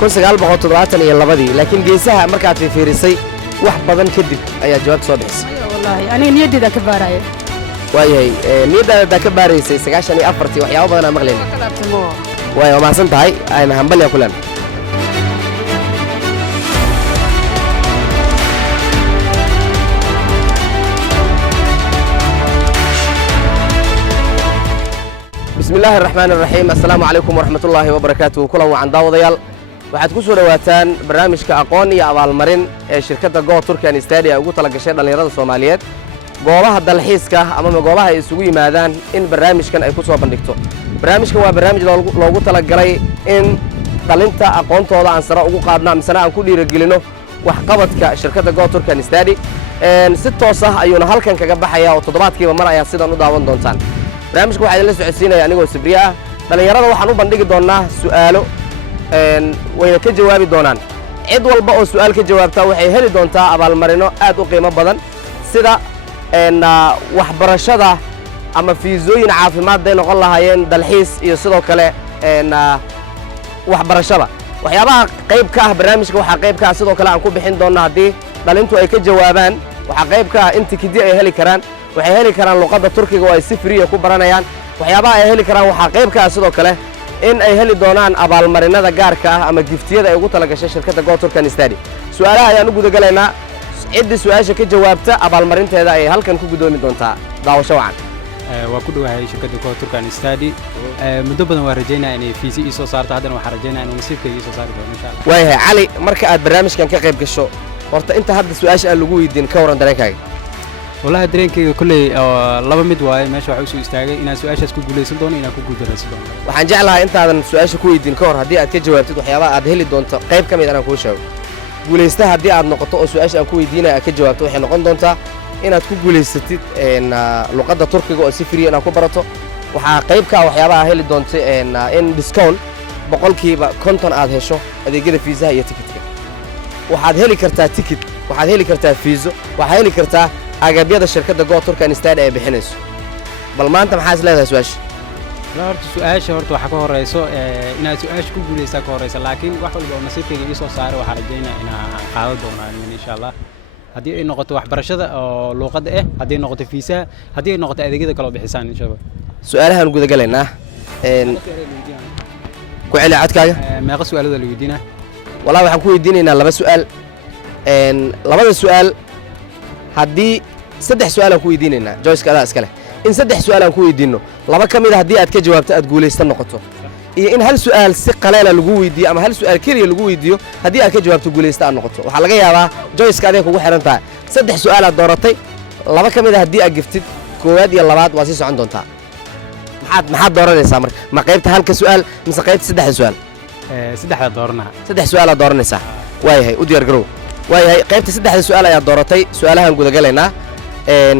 1972 laakiin geesaha markaad fiirisay wax badan kadib ayaa jawaabta soo bixisay wallahi aniga niyadeyda ka baaraya waayahay niyadaada ka baaraysay 94 waxyaabo badan aan maqlayn way waa mahadsan tahay ayna hambalya kulan بسم الله الرحمن الرحيم السلام عليكم ورحمة الله وبركاته كلا وعن داوديال waxaad ku soo dhawaataan barnaamijka aqoon iyo abaalmarin ee shirkadda Go Turkian Study ay ugu talagashay dhalinyarada Soomaaliyeed goobaha dalxiiska ama goobaha ay isugu yimaadaan in barnaamijkan ay ku soo bandhigto barnaamijkan waa barnaamij loogu talagalay in dhalinta aqoontooda aan sare ugu qaadno misana aan ku dhiirigelino wax qabadka shirkadda Go Turkian Study si toos ah ayuuna halkan kaga baxaya oo toddobaadkiiba mar ayaa sidan u daawan doontaan barnaamijku waxaa idinla socodsiinaya anigoo Sabriya ah dhalinyarada waxaan u bandhigi doonaa su'aalo wayna ka jawaabi doonaan cid walba oo su'aal ka jawaabta waxay heli doontaa abaalmarino aad u qiimo badan sida waxbarashada ama fiisooyin caafimaad ay noqon lahaayeen dalxiis iyo sidoo kale waxbarashada waxyaabaha qayb ka ah barnaamijka waxaa qayb ka ah sidoo kale aan ku bixin doonaa haddii dhalintu ay ka jawaabaan waxaa qayb ka ah in tikidyo ay heli karaan waxay heli karaan luqadda turkiga oo ay si free ku baranayaan waxyaabaha ay heli karaan waxaa qayb ka ah sidoo kale in ay heli doonaan abaalmarinada gaarka ah ama giftiyada ay ugu talagashay shirkadda Go Turkian Study su'aalaha ayaan u guda galaynaa cidda su'aasha ka jawaabta abaalmarinteeda ay halkan ku gudoomi doontaa daawasho wacan waa ku dhawahay shirkadda Go Turkian Study muddo badan waa rajaynaa inay fiisi ii soo saarto haddana waxaan rajaynaa inuu nasiibkayga ii soo saari doono insha Allah waayahay cali marka aad barnaamijkan ka qayb gasho horta inta hadda su'aasha aan lagu weydiin ka waran dareenkaaga والله درينكي كله لaba mid waaye meesha waxa uu soo istaagay inaan su'aashaas ku guuleysan doono inaan ku guuldareysan doono waxaan jeclahay intaadan su'aasha ku weydiin ka hor haddii aad ka jawaabtid waxyaabaha aad heli doonto qayb ka mid aan kuu sheego guuleysta haddii aad noqoto oo su'aasha aan ku weydiinay aad ka jawaabto waxay noqon doontaa inaad ku guuleysatid luqadda turkiga oo si free inaad ku barato waxaa qayb ka ah waxyaabaha heli doonta in discount boqolkiiba 50 aad hesho adeegyada fiisaha iyo tikitka waxaad heli kartaa tikit waxaad heli kartaa fiiso waxaad heli kartaa agabyada shirkadda Go Turkian Study ay bixinayso bal maanta maxaa is leedahay su'aasha la horta su'aasha waxa ka horeyso inaad su'aasha ku guuleysaa ka horeysa laakiin wax walba oo nasiibkayga ii soo saaray waxaan rajaynaa inaan qaado doono insha Allah haddii ay noqoto waxbarashada oo luqadda haddii ay noqoto fiisaha haddii ay noqoto adeegyada kale oo bixisaan insha Allah su'aalahan guda galaynaa ku celi codkaaga meeqa su'aalada la weydiinaa wallahi waxaan ku weydiinaynaa laba su'aal labada su'aal haddii saddex su'aal aan ku weydiinaynaa Joyce adaa iska leh in saddex su'aal aan ku weydiino laba ka mid ah haddii aad ka jawaabto aad guuleysan noqoto iyo in hal su'aal si qaleela lagu weydiiyo ama hal su'aal kaliya lagu weydiiyo haddii aad ka jawaabto guuleysta aad noqoto waxaa laga yaabaa Joyce adiga kugu xiran tahay saddex su'aal aad dooratay laba ka mid ah haddii aad giftid koowaad iyo labaad waa sii socon doontaa maxaad dooranaysaa marka ma qaybta halka su'aal mise qaybta saddexda su'aal saddexda dooranaa saddex su'aal aad dooranaysaa waayahay u diyaar garow waayahay qaybta saddexda su'aal ayaa dooratay su'aalahan guda galaynaa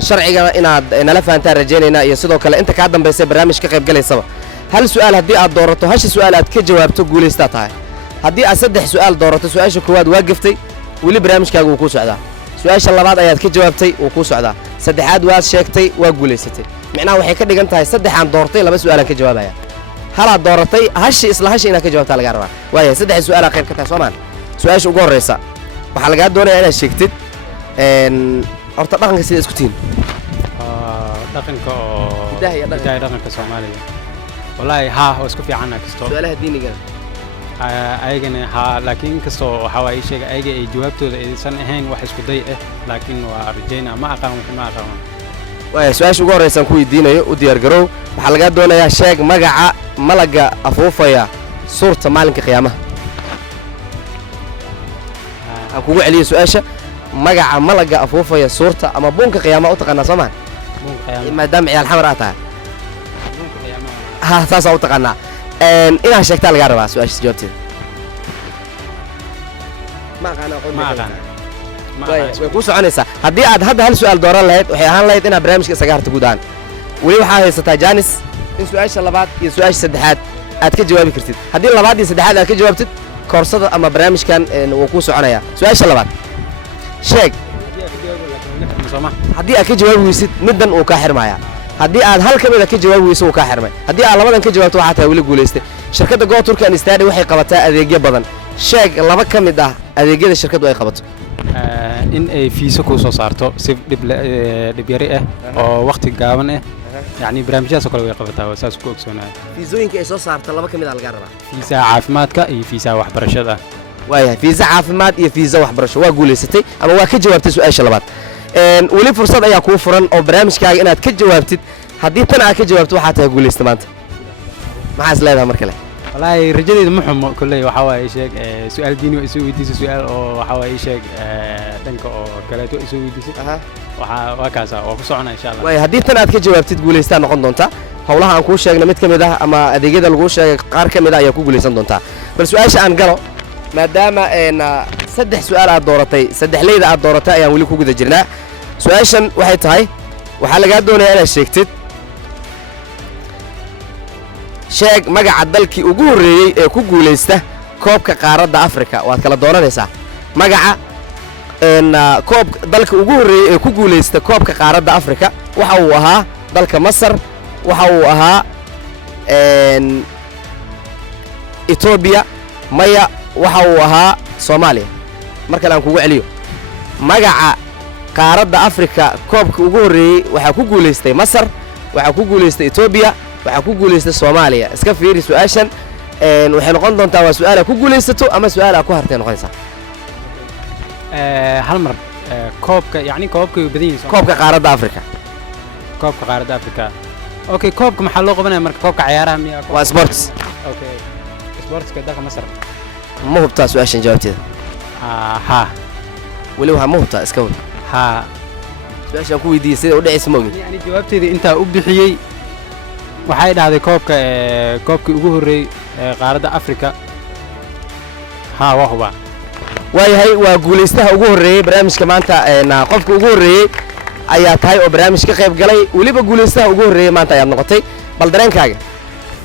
sharciga inaad nala fahantaan rajaynaynaa iyo sidoo kale inta ka dambeysay barnaamij ka qayb galaysaba hal su'aal haddii aad doorato hasha su'aal aad ka jawaabto guuleystaa tahay haddii aad saddex su'aal doorato su'aasha koowaad waa gaftay weli barnaamijkaaga wuu ku socdaa su'aasha labaad ayaad ka jawaabtay wuu ku socdaa saddexaad waad sheegtay waa guuleysatay micnaha waxay ka dhigan tahay saddexaan doortay laba su'aalaan ka jawaabaya halaad dooratay hashi isla hashi inaad ka jawaabtaa laga rabaa waayahay saddex su'aal qayb ka tahay Soomaan su'aasha ugu horeysa waxaa lagaa doonayaa inaad sheegtid horta dhaqanka sida isku tihiin dhaqanka oo hidaha dhaqanka Soomaaliya wallahi oo isku fiicanna kasto su'aalaha diiniga ayagana laakiin kasto waxa way sheegay ayaga ay jawaabtooda aysan ahayn wax isku day laakiin waa rajaynaa ma aqaan wixii ma aqaan waayo su'aasha ugu horeysa aan ku weydiinayo u diyaar garow waxaa lagaa doonayaa sheeg magaca malaga afuufaya suurta maalinka qiyaamaha aan kugu celiyo su'aasha magaca malaga afuufaya suurta ama buunka qiyaamaha u taqaanaa Soomaan maadaama ciyaal xamar aad tahay buunka qiyaamaha saas u taqaanaa inaan sheegtaa laga rabaa su'aasha jawaabteeda ma aqaan way ku soconaysaa haddii aad hadda hal su'aal dooran lahayd waxay ahaan lahayd inaad barnaamijka isaga harta guud ahaan weli waxaa haysataa Jaanis in su'aasha labaad iyo su'aasha saddexaad aad ka jawaabi kartid haddii labaad iyo saddexaad aad ka jawaabtid koorsada ama barnaamijkan wuu ku soconayaa su'aasha labaad sheeg haddii aad ka jawaabi weysid middan uu ka xirmayaa haddii aad hal ka mid ah ka jawaabi weysid uu ka xirmay haddii aad labadan ka jawaabto waxaa tahay weli guuleystay shirkadda Go Turkan Study waxay qabataa adeegyo badan sheeg laba ka mid ah adeegyada shirkaddu ay qabato in ay fiiso ku soo saarto si dhib yari ah oo waqti gaaban ah يعني برنامجyaas oo kale way qabataa waa saas ku ogsoonahay fiisooyinka ay soo saarto laba ka mid ah laga rabaa fiisa caafimaadka iyo fiisa waxbarashada waayahay fiisa caafimaad iyo fiisa waxbarasho waa guuleysatay ama waa ka jawaabtay su'aasha labaad weli fursad ayaa kuu furan oo barnaamijkaaga inaad ka jawaabtid haddii tan aad ka jawaabto waxaa tahay guuleysta maanta maxaa is leedahay mar kale wallaahi rajadeedu ma xumo kolley waxaa waaye sheeg su'aal diini isu weydiisay su'aal oo waxaa waaye sheeg dhanka oo kaleeto isu weydiisay waa kaasa oo ku socona insha Allah way haddii tan aad ka jawaabtid guuleystaa noqon doonta howlaha aan kuu sheegna mid ka mid ah ama adeegyada lagu sheegay qaar ka mid ah ayaa ku guuleysan doontaa bal su'aasha aan galo maadaama saddex su'aal aad dooratay saddexleyda aad dooratay ayaan weli ku guda jirnaa su'aashan waxay tahay waxaa lagaa doonayaa inaad sheegtid sheeg magaca dalkii ugu horreeyey ee ku guuleysta koobka qaaradda Afrika waad kala dooranaysaa magaca koob dalka ugu horreeyey ee ku guuleysta koobka qaaradda Afrika waxa uu ahaa dalka Masar waxa uu ahaa Ethiopia maya waxa uu ahaa Soomaaliya marka aan kugu celiyo magaca qaaradda Afrika koobka ugu horreeyey waxa ku guuleystay Masar waxa ku guuleystay Ethiopia waxa ku guuleystay Soomaaliya iska fiiri su'aashan waxay noqon doontaa waa su'aal ku guuleysato ama su'aal ku hartay noqonaysa hal mar koobka yani koobka uu badan yahay koobka qaaradda Afrika koobka qaaradda Afrika okay koobka maxaa loo qabanaya marka koobka ciyaaraha miyaa waa sports okay sportska dalka Masar ma hubtaa su'aashan jawaabteeda ha wali waxa ma hubtaa iska wada ha su'aashan ku weydiisay sida u dhacaysa ma ogin yani jawaabteeda inta u bixiyay waxay dhahday koobka ugu horreeyay qaaradda Afrika ha waa huba waayahay waa guuleystaha ugu horreeyay barnaamijka maanta qofka ugu horreeyay ayaa tahay oo barnaamij ka qayb galay waliba guuleystaha ugu horreeyay maanta ayaad noqotay bal dareenkaaga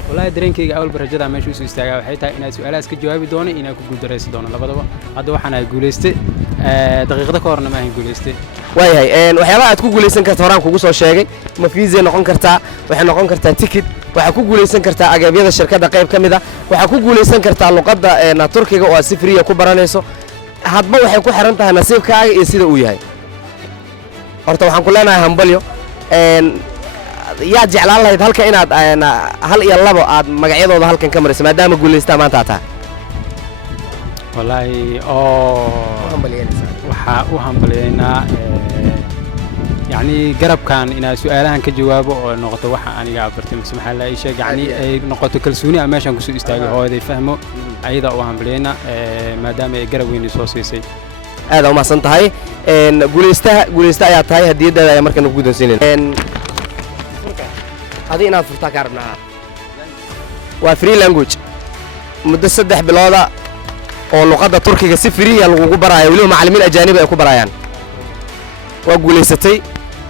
wallaahi dareenkayga awal barajada meesha u soo istaagaa waxay tahay inaad su'aalahaas ka jawaabi doono inaad ku guuldareysi doono labadaba hadda waxaan ahay guuleystay daqiiqada ka horna ma ahayn guuleystay waayahay waxyaabaha aad ku guuleysan karta horaan kugu soo sheegay ma fiisay noqon kartaa waxay noqon kartaa ticket waxaa ku guuleysan kartaa agabyada shirkadda qayb ka mid ah waxaa ku guuleysan kartaa luqadda Turkiga oo aad si free ku baranayso hadba waxay ku xiran tahay nasiibkaaga iyo sida uu yahay horta waxaan ku leenahay hambalyo yaa jeclaan lahayd halka inaad hal iyo labo aad magacyadooda halkan ka mariso maadaama guuleystaa maanta aad tahay wallaahi waxaa u hambalyeynaa يعني قرب كان إن سؤالان كجوابه أو نقطة واحد أنا قاعد برتمس محل أي شيء يعني نقطة كل سوني أما عشان كسو استاجي هو هذا يفهمه أيضا وهم بلينا ما دام قرب وين يسوسي هذا وما صنت هاي قوليستا يا تاي هدية ده يا مركن وجود سنين هذه أنا فرتك عربناها وفري لانجوج مدة 3 بلاد أو لغة تركية سفرية لغة برايا وليه معلمين أجانب يكون برايان وقوليستي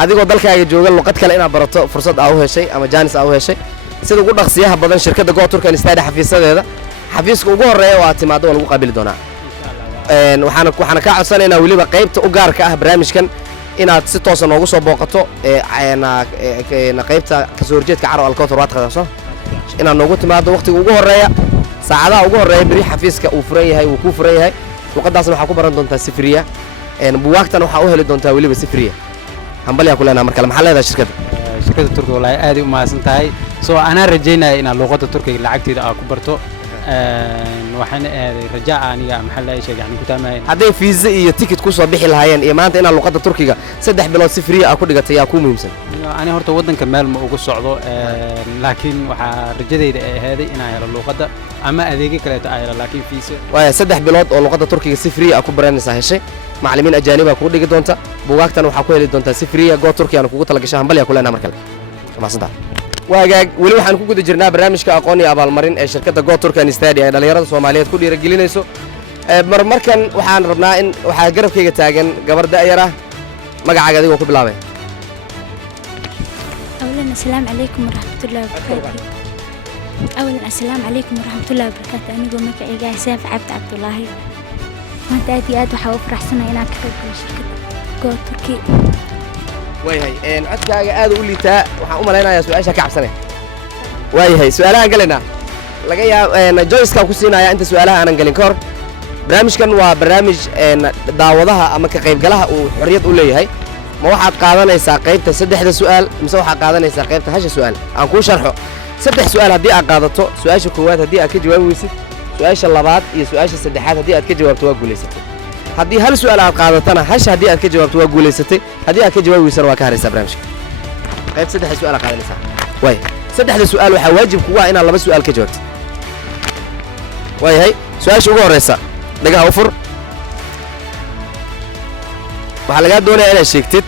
adigoo dalkaaga jooga luqad kale inaad barato fursad aad u heshay ama jaanis aad u heshay sida ugu dhaqsiyaha badan shirkadda Go Turkan Study xafiisadeeda xafiiska ugu horeeya oo aad timaado waa lagu qaabili doonaa waxaana ka codsanaynaa waliba qaybta u gaarka ah barnaamijkan inaad si toos ah noogu soo booqato qaybta ka soo horjeedka Caro Alkootar waad qadayso inaad noogu timaado waqtiga ugu horeeya saacadaha ugu horeeya bari xafiiska uu furan yahay uu ku furan yahay luqadaasna waxa ku baran doontaa sifriya buwaagtan waxa u heli doontaa waliba sifriya hambalya kulana markale maxaa leedahay shirkadda Turkiga wallahi aad u maasan tahay soo ana rajaynaa in luqadda Turkiga lacagteeda aad ku barto waxaan aaday rajaa aniga maxaa la sheegay yani ku taamayn haday fiisa iyo ticket ku soo bixi lahaayeen iyo maanta in luqadda Turkiga 3 bilood sifriya aad ku dhigatay yaa ku muhiimsan ani horta wadanka meel ma ugu socdo laakiin waxa rajadeyda ay ahaaday in ay helo luqadda ama adeegyo kale ay helo laakiin fiisa waa 3 bilood oo luqadda Turkiga sifriya aad ku baranaysaa heshay معلمين أجانب كودي جدونتا بوقتنا وحكوا دونتا سفرية Go Turkan أنا كوجو تلاقي شهر بلي أكلنا مركل ما صدق واجا ولو حنكوجو دجرنا برنامج كأقوني أبا المرين شركة Go Turkan Study هذا اللي يرد سوماليات كل رجلين يسو مركن وحن ربنا إن وحجرب كي تاجن قبر دائرة ما قاعد قاعد يوقف بلامه أولاً السلام عليكم ورحمة الله وبركاته أولاً السلام عليكم ورحمة الله وبركاته أنا قومك إيجا سيف عبد الله ما تأتي أدو حاول فرحسنا هناك في شركة Go Turkey. وياي إن عدك أدو اللي تا وحأم لنا يا سؤال شكعب سنة. وياي سؤالها قلنا laga yaab joycekan ku siinaya inta su'aalaha aanan gelin ka hor barnaamijkan waa barnaamij daawadaha ama ka qaybgalaha uu xorriyad u leeyahay ma waxaad qaadanaysaa qaybta saddexda su'aal mise waxaad qaadanaysaa qaybta hasha su'aal aan kuu sharxo saddex su'aal haddii aad qaadato su'aasha koowaad haddii aad ka jawaabi weysid su'aasha labaad iyo su'aasha saddexaad haddii aad ka jawaabto waa guulaysatay haddii hal su'aal aad qaadatana hasha haddii aad ka jawaabto waa guulaysatay haddii aad ka jawaabi weysana waa ka haraysaa barnaamijka qayb saddex su'aal aad qaadanaysaa waay saddexda su'aal waxaa waajib kugu ah inaad laba su'aal ka jawaabtid waayahay su'aasha ugu horraysa dhagaha u fur waxaa lagaa doonayaa inaad sheegtid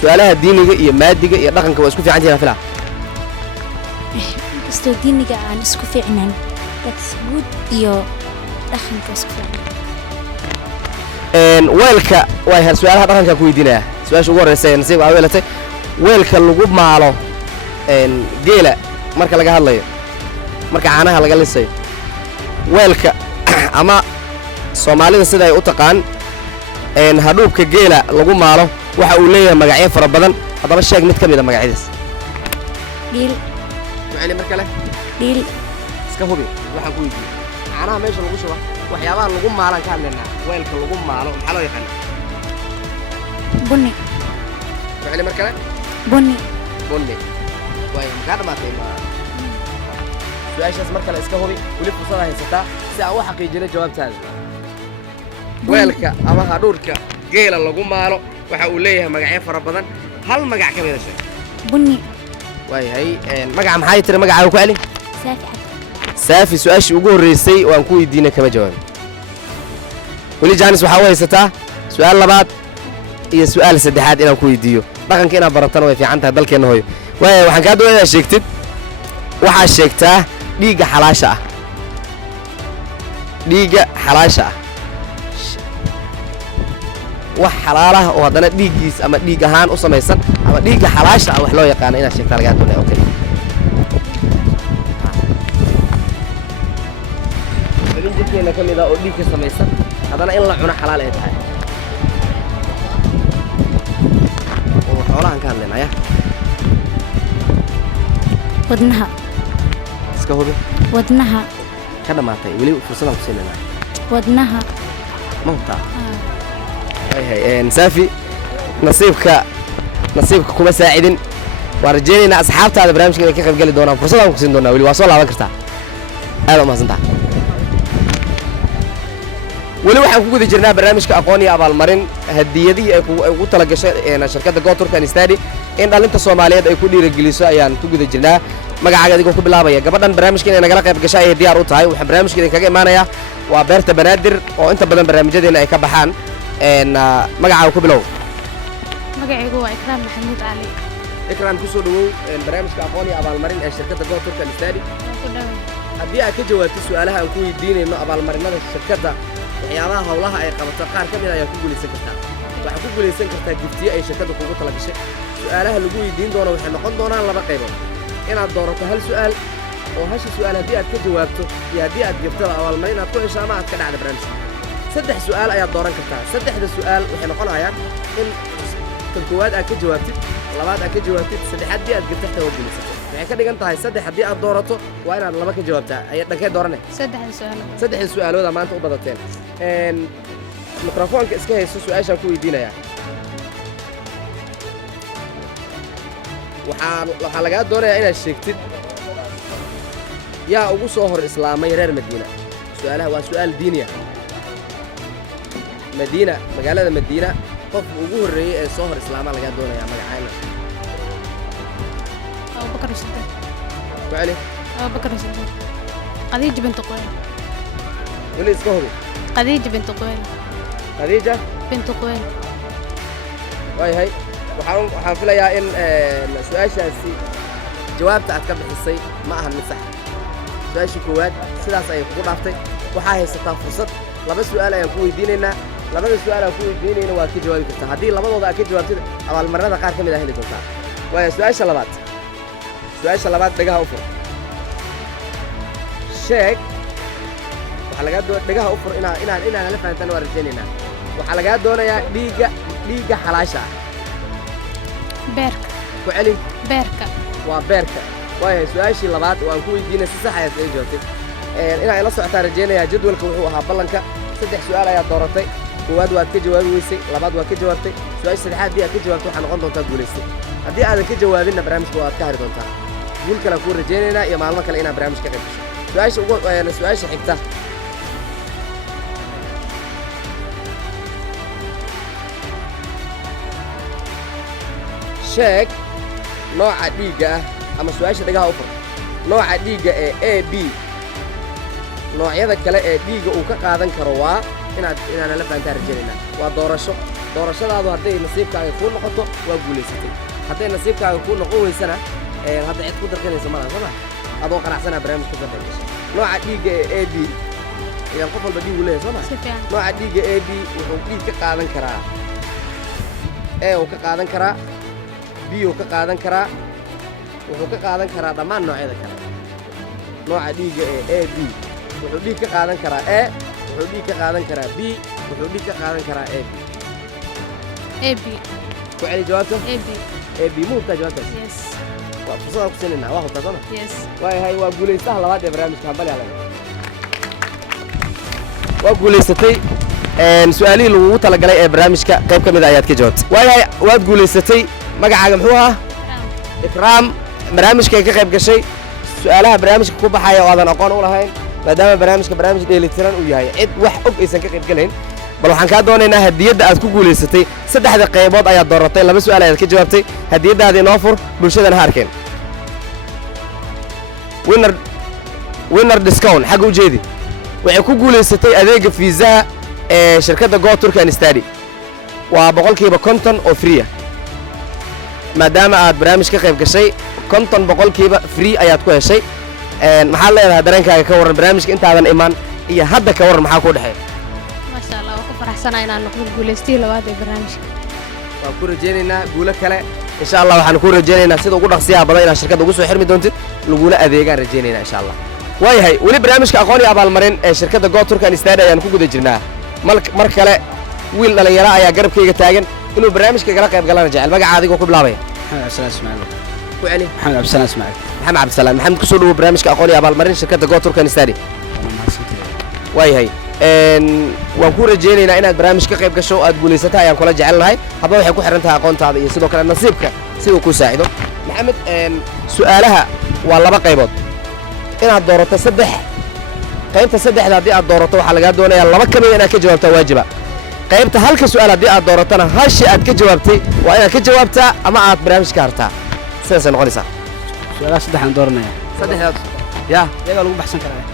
su'aalaha diiniga iyo maadiga iyo dhaqanka waa isku fiican tihiin filaa inkastoo diiniga aan isku fiicnan laakiin guud iyo dhaqanka isku fiicnan weelka waa su'aalaha dhaqanka ku weydiinaya su'aasha ugu horreysa ee nasiib aa weelatay weelka lagu maalo geela marka laga hadlayo marka caanaha laga lisayo weelka ama soomaalida sida ay u taqaan hadhuubka geela lagu maalo waxa uu leeyahay magacyo fara badan haddaba sheeg mid ka mid a magacyadaas dhiil macali mar kale dhiil iska hubi waxaan ku weydiiyey caanaha meesha lagu shuba waxyaabaha lagu maalaan ka hadlaynaa weelka lagu maalo maxaa loo yaqaana bunni macali mar kale bunni bunni waayo makaa dhammaatay ma su'aashaas mar kale iska hubi weli fursada haysataa si aan u xaqiijino jawaabtaada weelka ama hadhuurka geela lagu maalo waxa uu leeyahay magacyo fara badan hal magac ka mida sheeg bunni waayahay magaca maxay tiri magacaaga ku celi saafi cabdi saafi su'aashii ugu horreysay oo aan ku weydiinay kama jawaabin weli jaanis waxaa u haysataa su'aal labaad iyo su'aal saddexaad inaan ku weydiiyo dhaqanka inaad baratana way fiican tahay dalkeenna hooyo waaya waxaan kaa doonaya inaad sheegtid waxaad sheegtaa dhiigga xalaasha ah dhiigga xalaasha ah wax xalaalah oo haddana dhiiggiis ama dhiig ahaan u samaysan ama dhiigga xalaasha ah wax loo yaqaano inaad sheegtaa lagaa doonaya oo keliya xubin jirkeenna ka mid ah oo dhiig ka samaysan haddana in la cuno xalaal ay tahay oo xoolahan ka hadlaynaya wadnaha iska hubi wadnaha ka dhammaatay weli fursadaan ku siinayna wadnaha ma hubtaa saafi nasiibka kuma saacidin waan rajaynaynaa asxaabtaada barnaamijka inay ka qayb geli doonaan fursadaan ku siin doonaa weli waa soo laaban kartaa aad umahadsantaa weli waxaan ku guda jirnaa barnaamijka aqoon iyo abaalmarin hadiyadihii ay ugu tala gashay shirkadda Go Turkan Study in dhalinta Soomaaliyeed ay ku dhiirigeliso ayaan ku guda jirnaa magacaaga adigoo ku bilaabaya gabadhan barnaamijka inay nagala qayb gashay ay diyaar u tahay waxaan barnaamijka idinkaga imaanayaa waa beerta banaadir oo inta badan barnaamijyadeena ay ka baxaan magacaaga ku bilow magacaygu waa ikraam maxamuud cali ikraam ku soo dhawow barnaamijka aqoon iyo abaalmarin ee shirkadda Go Turkan Study ku dhaw haddii aad ka jawaabtid su'aalaha aan ku weydiinayno abaalmarinada shirkadda waxyaabaha hawlaha ay qabato qaar ka mid ayaa ku guulaysan kartaa waxaa ku guulaysan kartaa giftiye ay shirkadda kugu tala gashay su'aalaha lagu weydiin doono waxay noqon doonaan laba qaybood inaad doorato hal su'aal oo hasha su'aal haddii aad ka jawaabto iyo haddii aad giftada abaalmarin aad ku hesho ama aad ka dhacda barnaamijka saddex su'aal ayaad dooran kartaa saddexda su'aal waxay noqonayaan in tan koowaad aad ka jawaabtid labaad aad ka jawaabtid saddexaad haddii aad gifto xitaa waa guulaysato waxay ka dhigan tahay saddex haddii aad doorato waa inaad laba ka jawaabtaa ayaa dhankee dooranay saddexda su'aalooda maanta u badateen mikrofoonka iska hayso su'aashaan ku weydiinayaa waxaa lagaa doonayaa inaad sheegtid yaa ugu soo hor islaamay reer madiina su'aalaha waa su'aal diiniya madiina magaalada madiina qofka ugu horreeyey ee soo hor islaamaa lagaa doonayaa magacayna abubakar siddiq وعلي abubakar siddiq khadiija bint quwayl ولي اسكو هبي khadiija bint quwayl خديجة bint quwayl هاي waxaan filayaa in su'aashaasi jawaabta aad ka bixisay ma ahan mid sax su'aashii koowaad sidaas ayay kugu dhaaftay waxaa haysataa fursad laba su'aal ayaan ku weydiinaynaa labada su'aal aan ku weydiinayna waad ka jawaabi kartaa haddii labadooda aad ka jawaabtid abaalmarinada qaar ka mid ah heli doontaa waayo su'aasha labaad dhagaha u fur sheeg waxaa lagaa dhagaha u fur inaan la fahantaan waan rajaynaynaa waxaa lagaa doonayaa dhiigga xalaasha ah beerka ku celi beerka waa beerka waayahay su-aashii labaad oo aan ku weydiinay si sax ayaad kaga jawaabtay inaa ila socotaan rajaynayaa jadwalka wuxuu ahaa ballanka 3 su'aal ayaad dooratay koowaad waad ka jawaabi weysay labaad waad ka jawaabtay su-aasha saddexaad haddii aad ka jawaabto waxaa noqon doontaa guulaystay haddii aadan ka jawaabinna barnaamijka waad ka hari doontaa guul kale aan kuu rajaynaynaa iyo maalmo kale inaad barnaamij ka qayb gasho su-aasha xigta sheeg nooca dhiigga ah ama su-aasha dhagaha u fur nooca dhiigga ee a b noocyada kale ee dhiigga uu ka qaadan karo waa inaana la fahantaan rajaynaynaa waa doorashadaadu hadday nasiibkaaga kuu noqoto waa guulaysatay hadday nasiibkaaga kuu noqon weysana hadda cid ku darkanaysa malaha soo ma adoo qanacsanaa barnaamijka ka qayb gashay nooca dhiigga ee a b ayaan qof walba dhiigu leeyahay soo ma nooca dhiigga a b wuxuu dhiig ka qaadan karaa a uu ka qaadan karaa b uu ka qaadan karaa wuxuu ka qaadan karaa dhammaan noocyada kale nooca dhiigga ee a b wuxuu dhiig ka qaadan karaa a wuxuu dhiig ka qaadan karaa b wuxuu dhiig ka qaadan karaa a b AB ku celi jawaabta AB a b ma hubtaa jawaabtaas yes waa fursadaan ku siinaynaa waa hubtaa sooma yes waayahay waa guulaystaha labaad ee barnaamijka hambali alag waa guulaysatay su-aalihii lagugu talagalay ee barnaamijka qayb ka mid a ayaad ka jawaabtay waayahay waad guulaysatay magacaaga muxuu ahaa ikraam barnaamijkay ka qayb gashay su'aalaha barnaamijka ku baxaya oo aadan aqoon u lahayn maadaama barnaamij dheelitiran uu yahay cid wax og aysan ka qayb gelayn bal waxaan kaa doonaynaa hadiyadda aad ku guulaysatay 3 qaybood ayaad dooratay 2 su'aal ayaad ka jawaabtay hadiyaddaada inoo fur bulshadana ha arkeen winner discount xagga u jeedi waxay ku guulaysatay adeegga fiisaha ee shirkadda Go Turk and Study waa 50% oo free ah maadaama aad barnaamij ka qayb gashay 50% free ayaad ku heshay maxaad leedahay dareenkaaga ka warran barnaamijka intaadan imaan iyo hadda ka warran maxaa ku dhexeeya maasha allah waan ku faraxsanahay inaan noqdo guulaystihii labaad ee barnaamijka waan ku rajaynaynaa guulo kale insha allah waxaan ku rajaynaynaa sida ugu dhaqsiyaha badan inaad shirkadda ugu soo xirmi doontid laguna adeegaan rajaynaynaa insha allah waayahay weli barnaamijka aqoon iyo abaalmarin ee shirkadda Go Turk and Study ayaan ku guda jirnaa mar kale wiil dhalinyaro ayaa garabkayga taagan inuu barnaamijka kala qayb galana jecel magaca adigoo ku bilaabaya محمد عبد السلام اسماعيل ku celi محمد عبد السلام اسماعيل maxamed cabdisalaam maxamed ku soo dhawo barnaamijka aqoon iyo abaalmarin shirkadda Go Turk and Study waayahay waan ku rajaynaynaa inaad barnaamij ka qayb gasho aad guulaysata ayaan kula jecelnahay hadba waxay ku xiran tahay aqoontaada iyo sidoo kale nasiibka si uu ku saacido maxamed su'aalaha waa 2 qaybood inaad doorato 3 qaybta 3 haddii aad doorato waxaa lagaa doonayaa 2 ka mid inaad ka jawaabtaa waajiba qaybta halka su'aal haddii aad dooratana hashi aad ka jawaabtay waa inaad ka jawaabtaa ama aad barnaamij ka hartaa sidaasay noqonaysaa su'aalaha 3 aan dooranaya 3 yaa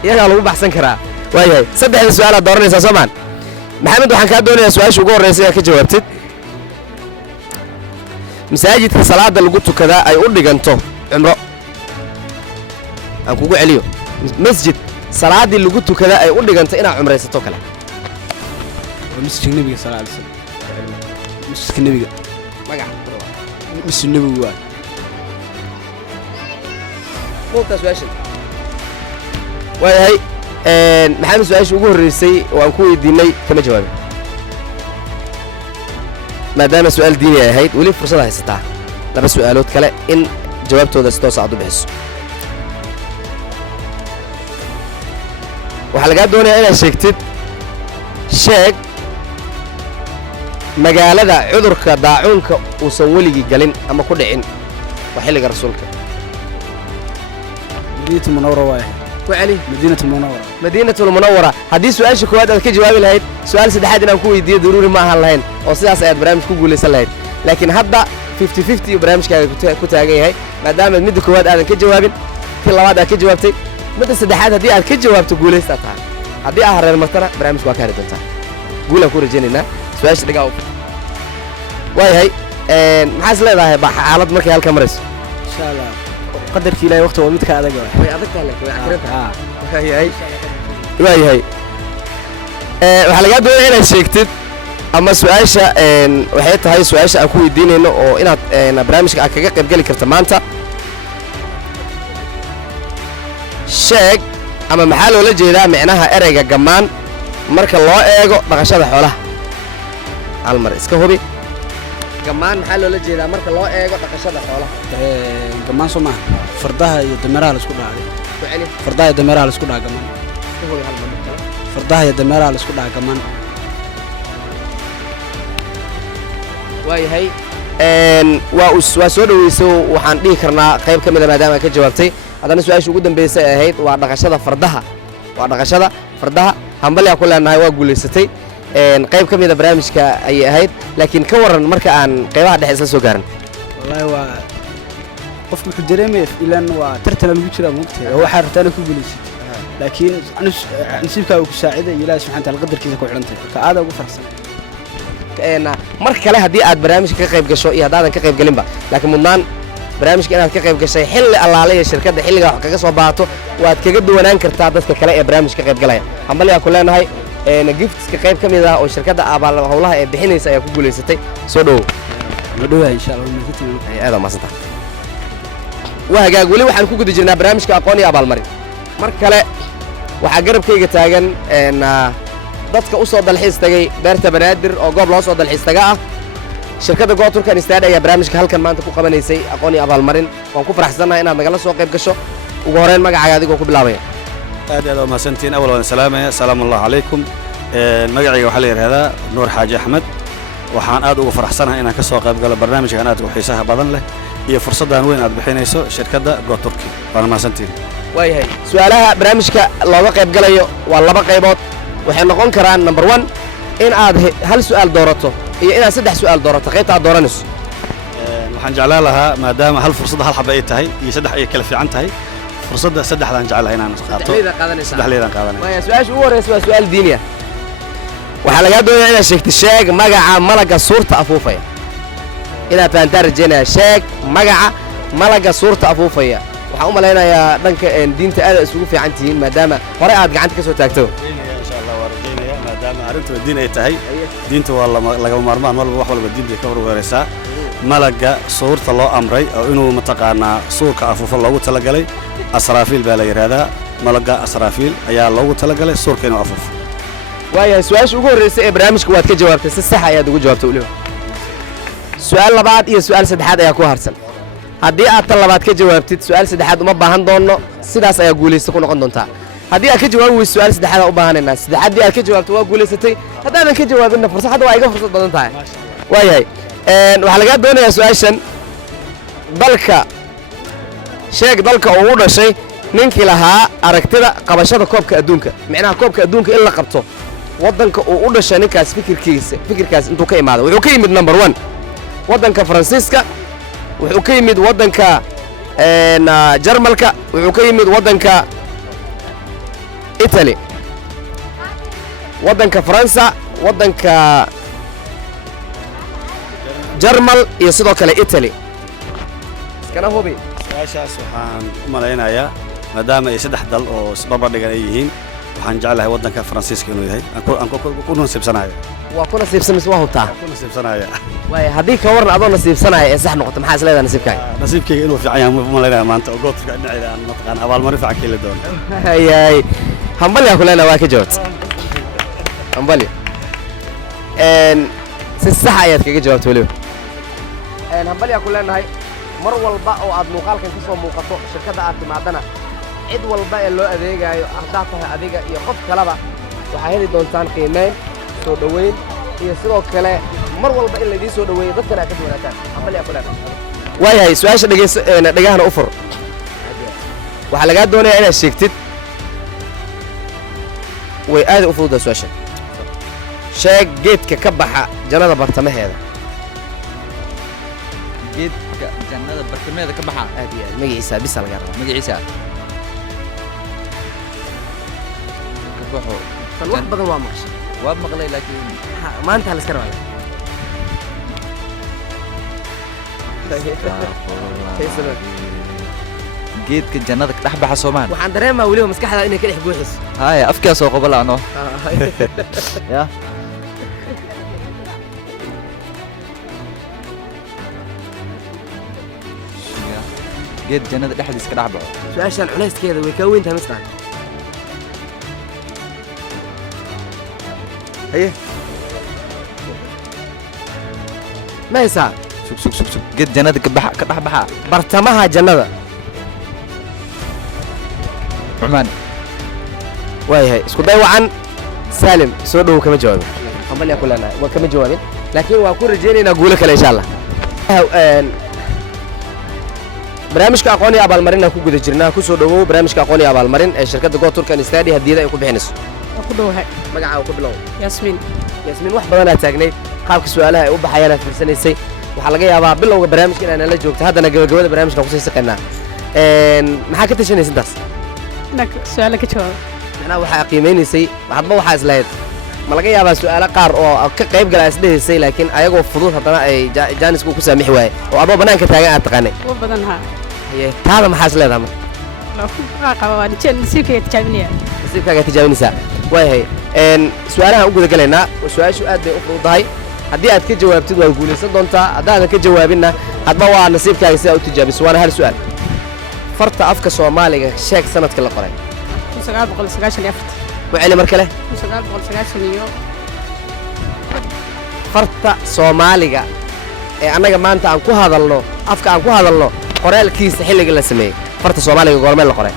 iyagaa lagu baxsan karaa waayahay 3 su'aal aad dooranaysaa soomaan maxamed waxaan kaa doonayaa su'aasha ugu horreysa inaad ka jawaabtid masaajidka salaada lagu tukadaa ay u dhiganto cumro aan kugu celiyo masjid salaadii lagu tukadaa ay u dhiganto inaad cumraysato kale مسجد النبي صلى الله عليه وسلم مسجد النبي magaca مسجد النبي waa qofka su'aashan waayahay maxamed su'aasha ugu horreysay oo aan ku weydiinay kama jawaabin maadaama su'aal diini ay ahayd weli fursad haysataa 2 su'aalood kale in jawaabtooda si toos ah u bixiso waxaa lagaa doonayaa inaad sheegtid sheeg magaalada cudurka daacuunka uusan weligii galin ama ku dhicin waa xilliga rasuulka مدينة المنورة waaye ku celi مدينة المنورة madiinatul munawwara haddii su'aasha koowaad aad ka jawaabi lahayd su'aal saddexaad inaan ku weydiiyo daruuri ma ahan lahayn oo sidaas ayaad barnaamij ku guulaysan lahayd laakiin hadda 50-50 iyo barnaamijkaaga ku taagan yahay maadaama midda koowaad aadan ka jawaabin tii labaad aad ka jawaabtay midda saddexaad haddii aad ka jawaabto guulaystaad tahay haddii aad hareer martana barnaamijka waa ka hari doontaa guulaan ku rajaynaynaa su'aasha dhigaa waayahay maxaa is leedahay xaalad markay halka marayso إن شاء الله qadarka ilaahay waqti waa mid ka adag waa way adag tahay laakiin way akhiran tahay waayahay waayahay waxaa lagaa doonaya inaad sheegtid ama su'aasha waxay tahay su'aasha aan ku weydiinayno oo inaad barnaamijka aad kaga qayb geli karta maanta sheeg ama maxaa loola jeedaa micnaha ereyga gammaan marka loo eego dhaqashada xoolaha hal mar iska hubi gammaan maxaa loola jeedaa marka loo eego dhaqashada xoolaha gamaan soo maaha fardaha iyo dameeraha la isku dhacay ku celi fardaha iyo dameeraha la isku dhaca gamaan ku hooy hal mar kale fardaha iyo dameeraha la isku dhaca gamaan waayahay waa soo dhaweyso waxaan dhihi karnaa qayb ka mida maadaama aad ka jawaabtay haddana su-aasha ugu dambaysay ay ahayd waa dhaqashada fardaha hambalyaa ku leenahay waa guulaysatay qayb ka mida barnaamijka ayay ahayd laakiin ka waran marka aan qaybaha dhexe isla soo gaarin wallaahi waa qofku wuxuu dareemaya ilaan waa tartana lagu jiraa moogtahay oo waxaa rabtaana ku guulaysatay laakiin nasiibkaa uu ku saaciday iyo ilaahi subxana taala qadarkiisa ku xidhantay ka aada ugu faraxsan mar kale haddii aad barnaamijka ka qayb gasho iyo haddaadan ka qayb gelinba laakiin mudnaan barnaamijka inaad ka qayb gashay xilli allaale iyo shirkadda xilligaa wax kaga soo baahato waad kaga duwanaan kartaa dadka kale ee barnaamijka ka qayb galaya hambalyaa ku leenahay giftska qayb ka mid ah oo shirkadda abaal howlaha ee bixinaysa ayaa ku guulaysatay soo dhowow ma dhowahay insha allah aad waa maasanta waa hagaag weli waxaan ku guda jirnaa barnaamijka aqoon iyo abaalmarin mar kale waxaa garabkayga taagan dadka u soo dalxiis tagay beerta banaadir oo goob loo soo dalxiis taga ah shirkadda Go Turkan Stadium ayaa barnaamijka halkan maanta ku qabanaysay aqoon iyo abaalmarin waan ku faraxsanahay inaad nagala soo qayb gasho ugu horreyn magacaaga adigoo ku bilaabaya aad waa mahadsantiin awal waan salaamaya salaamu allah calaykum magacayga waxaa la yidhaahdaa nuur xaaji axmed waxaan aad ugu faraxsanahay inaan ka soo qayb galo barnaamijkan aad u xiisaha badan leh iyo fursaddan weyn aad bixinayso shirkadda Go Turki waana mahadsantiin waayahay su'aalaha barnaamijka looga qayb galayo waa laba qaybood waxay noqon karaan number 1 in aad hal su'aal doorato iyo inaad saddex su'aal doorato qaybta aad dooranayso waxaan jeclaan lahaa maadaama hal fursad hal xaba ay tahay iyo saddex ay kala fiican tahay fursadda saddexdaan jecelahay inaan qaato saddexleedaan qaadanaya waayahay su'aasha ugu horreysa waa su'aal diini ah waxaa lagaa doonayaa inaad sheegto sheeg magaca malagga suurta afuufaya inaad fahantaan rajeynaya sheeg magaca malagga suurta afuufaya waxaan u malaynayaa dhanka diinta aad isugu fiican tihiin maadaama hore aad gacanta ka soo taagto maadaama arrintu diin ay tahay diinta waa lagama maarmaan walba wax walba diinta ka horweeraysaa malagga suurta loo amray oo inuu mataqaanaa suurka afuufo loogu talagalay asraafiil baa la yidhaahdaa malagga asraafiil ayaa loogu talagalay suurka inuu afuufo waayahay su-aasha ugu horreysay ee barnaamijka waad ka jawaabtay si sax ayaad ugu jawaabtay weliba su'aal labaad iyo su'aal saddexaad ayaa ku harsan haddii aad tan labaad ka jawaabtid su'aal saddexaad uma baahan doonno sidaas ayaa guulaysta ku noqon doontaa haddii aad ka jawaabi weyso su'aal saddexaad u baahanaynaa saddexaadii aad ka jawaabto waa guulaysatay haddaadan ka jawaabinna fursadda waa iga fursad badan tahay waayahay waxaa lagaa doonayaa su'aashan dalka sheeg dalka uu u dhashay ninkii lahaa aragtida qabashada koobka adduunka micnaha koobka adduunka in la qabto waddanka uu u dhashay ninkaas fikirkaas intuu ka imaado wuxuu ka yimid number 1 waddanka faransiiska wuxuu ka yimid waddanka jarmalka wuxuu ka yimid waddanka italy waddanka faransa waddanka jarmal iyo sidoo kale italy iskana hubi su-aashaas waxaan u malaynayaa maadaama ay saddex dal oo isbarbar dhigan ay yihiin waxaan jeclahay waddanka faransiiska inuu yahay aan ku nasiibsanayo waa ku nasiibsan mise waa hubtaa ku nasiibsanaya waaya haddii ka waran adoo nasiibsanaya ee sax noqoto maxaa isleedahay nasiibkaaga nasiibkayga inuu fiican yahay u malaynaya maanta oo goobtka dhinacayda aan mataqaan abaalmarin fiican keeli doono hayaay hambalyaa ku leenahay waa ka jawaabtay hambalyo si sax ayaad kaga jawaabtay weliba hambalyaa ku leenahay mar walba oo aad muuqaalkan ka soo muuqato shirkadda aad timaadana cid walba ee loo adeegaayo haddaad tahay adiga iyo qof kaleba waxaa heli doontaan qiimayn soo dhoweyn iyo sidoo kale mar walba in laydiin soo dhoweeyo dadkana aad ka duwanaataan hambalyaa ku leenahay waayahay su-aasha dhegahana u fur waxaa lagaa doonayaa inaad sheegtid way aad u fududaa su-aasha sheeg geedka ka baxa jannada bartamaheeda geedka jannada bartamaheeda ka baxa aad iyo aad magaciisa bisa laga rabaa magaciisa ka baxo tan wax badan waa maqshay waa maqlay laakiin maanta la iska rabaa geedka jannada ka dhex baxa Soomaan waxaan dareemaa weliba maskaxda inay ka dhex buuxiso haya afkaa soo qabalaano ya geed jannada dhexdiisa ka dhex baxo su-aashaan culayskeeda way kaa weyn tahay mistaan haye ma haysaa sug geed jannada ka dhex baxa bartamaha jannada cumaan waayahay isku day wacan saalim soo dhowow kama jawaabin hambalyaa ku leenahay waa kama jawaabin laakiin waan ku rajaynaynaa guulo kale insha allah barnaamijka aqoon iyo abaalmarin aan ku guda jirnaa ku soo dhowow barnaamijka aqoon iyo abaalmarin ee shirkadda Go Turkan Study hadiyada ay ku bixinayso ku dhowahay magacaaga ku bilow Yasmin wax badan aad taagnayd qaabka su'aalaha ay u baxayaan aad fiirsanaysay waxaa laga yaabaa bilowga barnaamijka inaan la joogto haddana gabagabada barnaamijka ku sii saqaynaa maxaa ka tashanaysa intaas su'aalo ka jawaab macnaha waxaa qiimeynaysay hadba waxaa islahayd ma laga yaabaa su'aalo qaar oo ka qayb gala isdhehaysay laakiin ayagoo fudud haddana ay jaanisku ku saamixi waaye oo adoo bannaanka taagan aad taqaanay ugu badan haa taada maxaa is leedahay marka nasiibkaagaa tijaabinaysaa waayahay su'aalahaan u guda galaynaa su'aashu aad bay u fududahay haddii aad ka jawaabtid waad guulaysan doontaa haddaadan ka jawaabinna hadba waa nasiibkaaga sidaa u tijaabiso waana hal su'aal farta afka soomaaliga sheeg sanadka la qoray ku celi mar kale farta soomaaliga ee annaga maanta aan ku hadalno afka aan ku hadalno qoraalkiisa xilliga la sameeyey farta soomaaliga goormee la qoray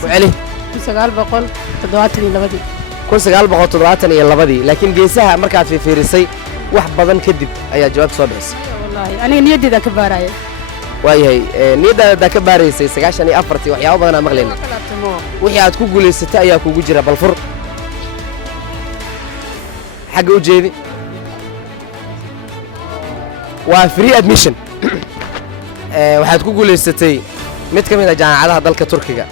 ku celi 1972 laakiin geesaha markaad fiirisay wax badan kadib ayaa jawaab soo bixisay wallahi aniga niyadeyda ka baaraya waayahay niyaddaada ka baaraysay 94 waxyaabo badan aan maqlayna wixii aad ku guulaysatay ayaa kugu jira bal fur xagga u jeedi waa free admission waxaad ku guulaysatay mid ka mid ah jaamacadaha dalka Turkiga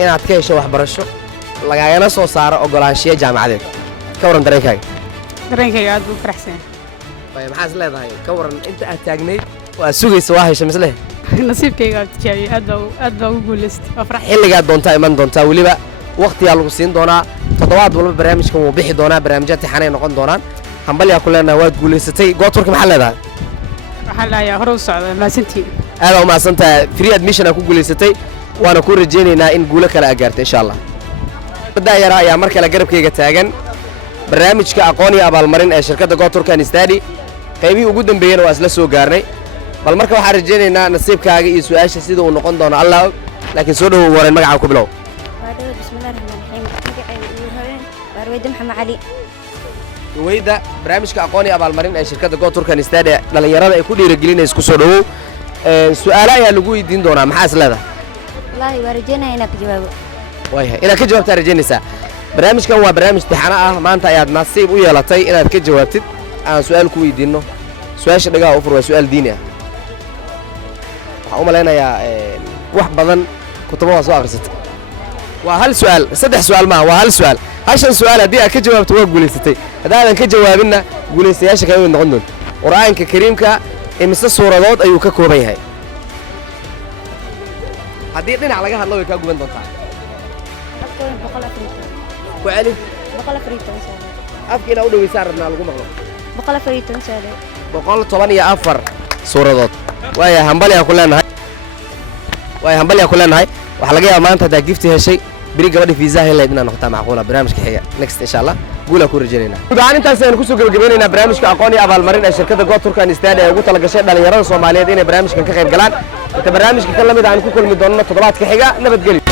inaad ka hesho waxbarasho lagagana soo saaro ogolaanshiyo jaamacadeed ka waran dareenkaaga aad buu faraxsan maxaa is leedahay ka waran inta aad taagnayd waa sugaysa waa hesha misle nasiibkayga tijaabiyay aad baa ugu guulaystay waa farax xilligaad doontaa iman doontaa weliba waqtiyaa lagu siin doonaa toddobaad walba barnaamijkan wuu bixi doonaa barnaamijyada tixanay noqon doonaan hambalyaa ku leenahay waad guulaysatay Go Turkan maxaa leedahay waxaan leeyahay hore u socda maasantiin aad u maasantahay free admission aad ku guulaysatay waana ku rajaynaynaa in guulo kale aad gaarto insha allah daayara ayaa mar kale garabkayga taagan barnaamijka aqoon iyo abaalmarin ee shirkadda Go Turkan Study qaybihii ugu dambeeyana waa isla soo gaarnay bal marka waxaan rajaynaynaa nasiibkaaga iyo su'aasha sida uu noqon doono allah laakiin soo dhawow wareen magacaaga ku bilow Ruwayda Maxamed Cali Ruwayda barnaamijka aqoon iyo abaalmarin ee shirkadda Go Turkan Study dhalinyarada ay ku dhiirigelinayso ku soo dhawow su'aalo ayaa lagu weydiin doonaa maxaa is leedahay wallahi waa rajaynaa inaad ka jawaabo waayahay inaad ka jawaabtaa rajaynaysaa barnaamijkan waa barnaamij tixano ah maanta ayaad nasiib u yeelatay inaad ka jawaabtid aan su'aal ku weydiinno su'aasha dhagaa u fur waa su'aal diini ah waxaan u malaynayaa wax badan kutubo waa soo akhrisatay waa hal su'aal saddex su'aal maaha waa hal su'aal hashan su'aal haddii aad ka jawaabto waa guulaysatay haddaadan ka jawaabinna guulaystayaasha kale way noqon doonta qur'aanka kariimka imise suuradood ayuu ka kooban yahay haddii dhinac laga hadlo way kaa guban doontaa ku celi afkiina u dhawaysaa rabnaa lagu maqlo 114 suuradood waaya hambalyaa ku leenahay waxaa laga yaabaa maanta haddaa gifti heshay biri gabadha fiisaa helayd inaad noqotaa macquula barnaamijka xiga next insha allah guulaa ku rajaynaynaa guud ahaan intaas ayaan kusoo gabagabeynaynaa barnaamijka aqoon iyo abaalmarin ee shirkadda Go Turkan Study ee ugu talagashay dhalinyarada Soomaaliyeed inay barnaamijkan ka qayb galaan inta barnaamijka ka lamid ah aan ku kulmi doonno toddobaadka xiga nabadgelyo